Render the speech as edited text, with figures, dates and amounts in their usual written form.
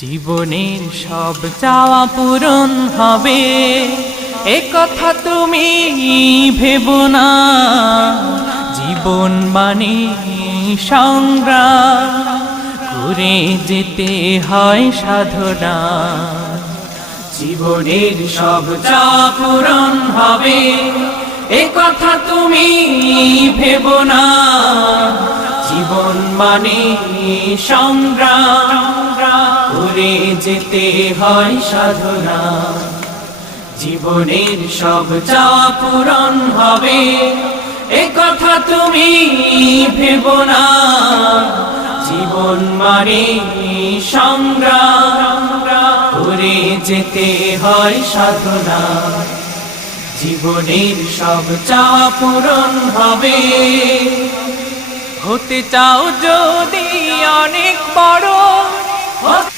জীবনের সব চাওয়া পূরণ হবে এ কথা তুমি ভেবো না। জীবন মানে সংগ্রাম করে যেতে হয় সাধনা। জীবনের সব চাওয়া পূরণ হবে এ কথা তুমি ভেবো না। জীবন মানে সংগ্রাম করে যেতে হয় সাধনা। জীবনের সব চাওয়া পূরণ হবে এ কথা তুমি ভেবো না। জীবন মানে সংগ্রাম করে যেতে হয় সাধনা। জীবনের সব চাওয়া পূরণ হবে। হতে চাও যদি অনেক বড়, হতে